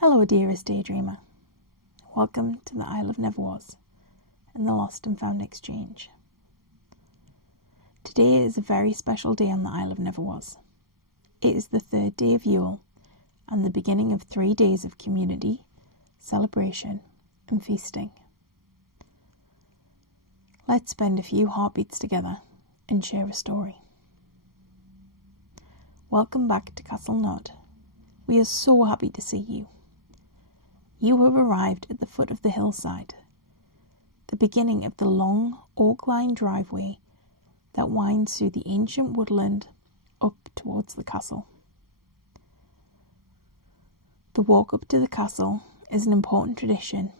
Hello, dearest daydreamer. Welcome to the Isle of Neverwas and the Lost and Found Exchange. Today is a very special day on the Isle of Neverwas. It is the third day of Yule and the beginning of 3 days of community, celebration and feasting. Let's spend a few heartbeats together and share a story. Welcome back to Castle Nod. We are so happy to see you. You have arrived at the foot of the hillside, the beginning of the long oak-lined driveway that winds through the ancient woodland up towards the castle. The walk up to the castle is an important tradition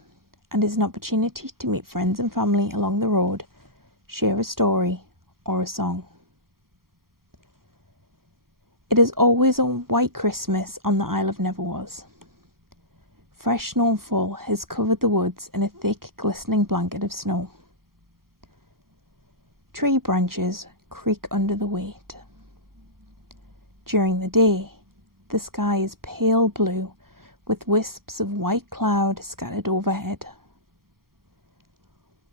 and is an opportunity to meet friends and family along the road, share a story or a song. It is always a white Christmas on the Isle of Neverwas. Fresh snowfall has covered the woods in a thick, glistening blanket of snow. Tree branches creak under the weight. During the day, the sky is pale blue with wisps of white cloud scattered overhead.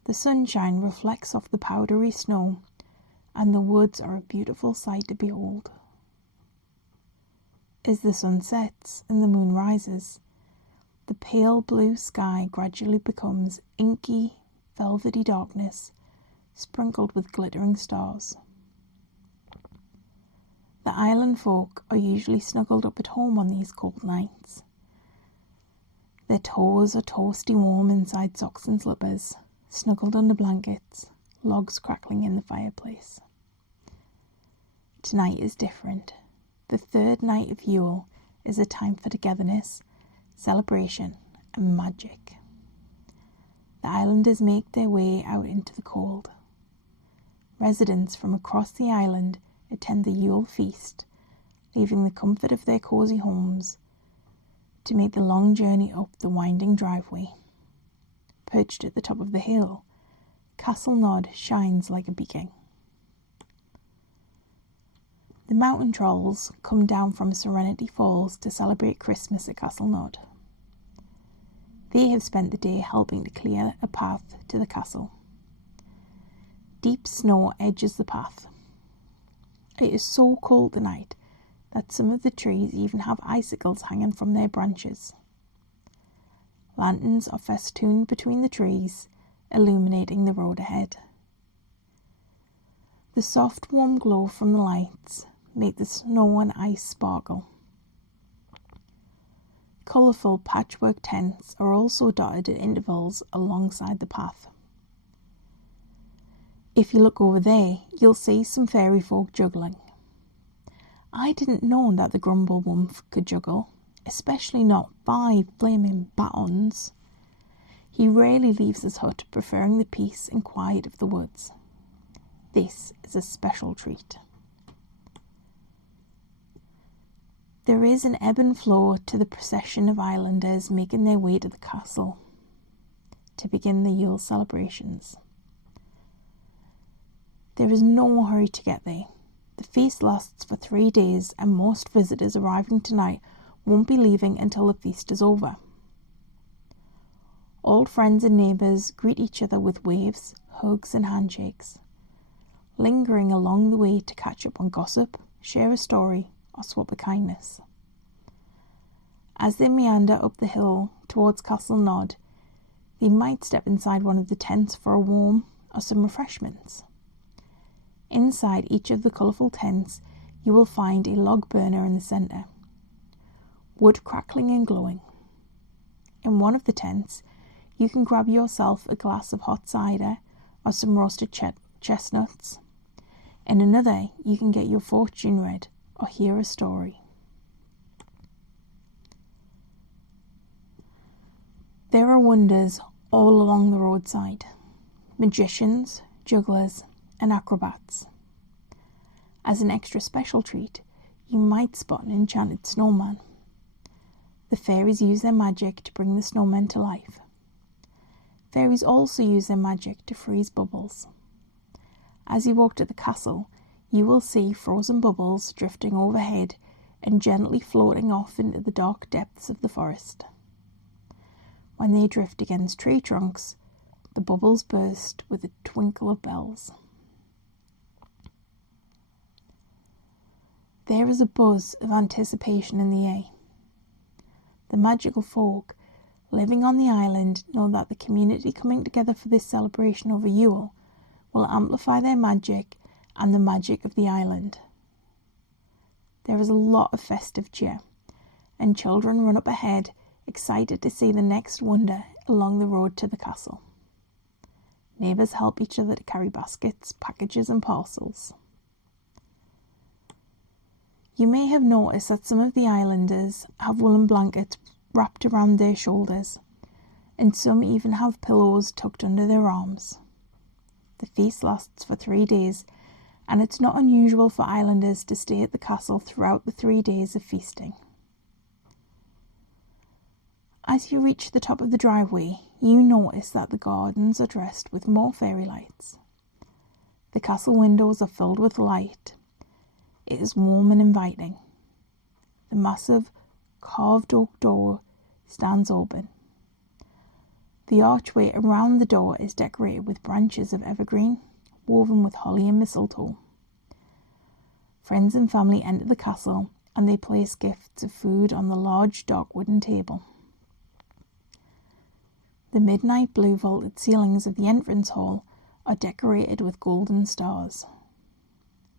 The sunshine reflects off the powdery snow, and the woods are a beautiful sight to behold. As the sun sets and the moon rises, the pale blue sky gradually becomes inky, velvety darkness, sprinkled with glittering stars. The island folk are usually snuggled up at home on these cold nights. Their toes are toasty warm inside socks and slippers, snuggled under blankets, logs crackling in the fireplace. Tonight is different. The third night of Yule is a time for togetherness, celebration and magic. The islanders make their way out into the cold. Residents from across the island attend the Yule feast, leaving the comfort of their cosy homes to make the long journey up the winding driveway. Perched at the top of the hill, Castle Nod shines like a beacon. The mountain trolls come down from Serenity Falls to celebrate Christmas at Castle Nod. They have spent the day helping to clear a path to the castle. Deep snow edges the path. It is so cold tonight that some of the trees even have icicles hanging from their branches. Lanterns are festooned between the trees, illuminating the road ahead. The soft, warm glow from the lights make the snow and ice sparkle. Colourful patchwork tents are also dotted at intervals alongside the path. If you look over there, you'll see some fairy folk juggling. I didn't know that the Grumble Wumph could juggle, especially not 5 flaming batons. He rarely leaves his hut, preferring the peace and quiet of the woods. This is a special treat. There is an ebb and flow to the procession of islanders making their way to the castle to begin the Yule celebrations. There is no hurry to get there. The feast lasts for 3 days, and most visitors arriving tonight won't be leaving until the feast is over. Old friends and neighbours greet each other with waves, hugs and handshakes, lingering along the way to catch up on gossip, share a story or swap a kindness. As they meander up the hill towards Castle Nod, they might step inside one of the tents for a warm or some refreshments. Inside each of the colourful tents, you will find a log burner in the centre, wood crackling and glowing. In one of the tents, you can grab yourself a glass of hot cider or some roasted chestnuts. In another, you can get your fortune read or hear a story. There are wonders all along the roadside. Magicians, jugglers and acrobats. As an extra special treat, you might spot an enchanted snowman. The fairies use their magic to bring the snowmen to life. Fairies also use their magic to freeze bubbles. As you walk to the castle, you will see frozen bubbles drifting overhead and gently floating off into the dark depths of the forest. When they drift against tree trunks, the bubbles burst with a twinkle of bells. There is a buzz of anticipation in the air. The magical folk living on the island know that the community coming together for this celebration over Yule will amplify their magic and the magic of the island. There is a lot of festive cheer, and children run up ahead, excited to see the next wonder along the road to the castle. Neighbours help each other to carry baskets, packages and parcels. You may have noticed that some of the islanders have woolen blankets wrapped around their shoulders, and some even have pillows tucked under their arms. The feast lasts for 3 days, and it's not unusual for islanders to stay at the castle throughout the 3 days of feasting. As you reach the top of the driveway, you notice that the gardens are dressed with more fairy lights. The castle windows are filled with light. It is warm and inviting. The massive carved oak door stands open. The archway around the door is decorated with branches of evergreen, woven with holly and mistletoe. Friends and family enter the castle, and they place gifts of food on the large dark wooden table. The midnight blue vaulted ceilings of the entrance hall are decorated with golden stars.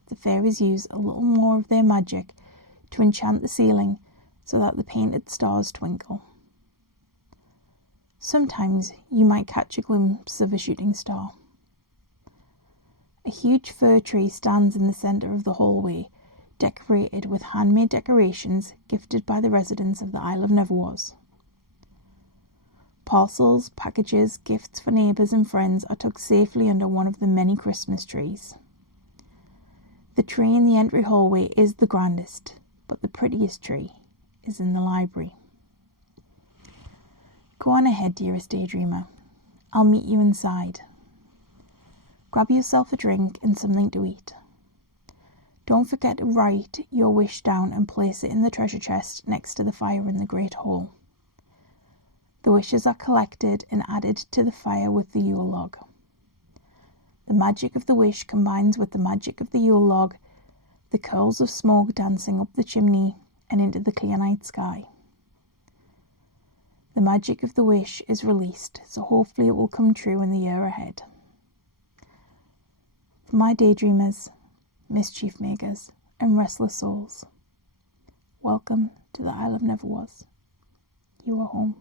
The fairies use a little more of their magic to enchant the ceiling so that the painted stars twinkle. Sometimes you might catch a glimpse of a shooting star. A huge fir tree stands in the centre of the hallway, decorated with handmade decorations gifted by the residents of the Isle of Neverwas. Parcels, packages, gifts for neighbours and friends are tucked safely under one of the many Christmas trees. The tree in the entry hallway is the grandest, but the prettiest tree is in the library. Go on ahead, dearest daydreamer. I'll meet you inside. Grab yourself a drink and something to eat. Don't forget to write your wish down and place it in the treasure chest next to the fire in the Great Hall. The wishes are collected and added to the fire with the Yule log. The magic of the wish combines with the magic of the Yule log, the curls of smoke dancing up the chimney and into the clear night sky. The magic of the wish is released, so hopefully it will come true in the year ahead. For my daydreamers, mischief makers, and restless souls, welcome to the Isle of Neverwas. You are home.